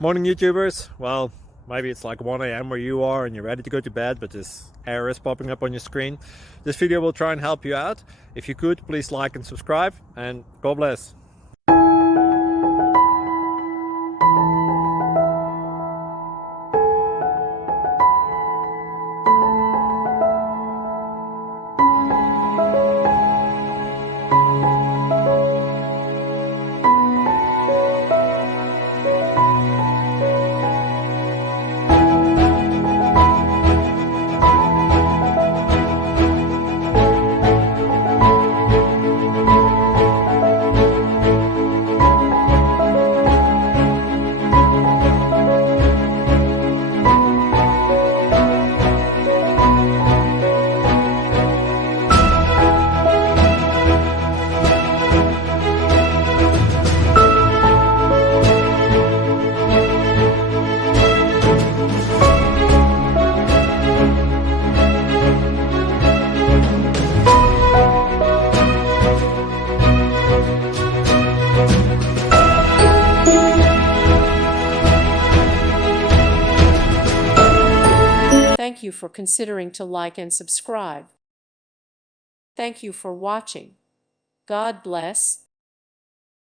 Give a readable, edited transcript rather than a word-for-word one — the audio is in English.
Morning YouTubers. Well, maybe it's like 1 a.m. where you are and you're ready to go to bed, but this error is popping up on your screen. This video will try and help you out. If you could, please like and subscribe, and God bless. Thank you for considering to like and subscribe. Thank you for watching. God bless.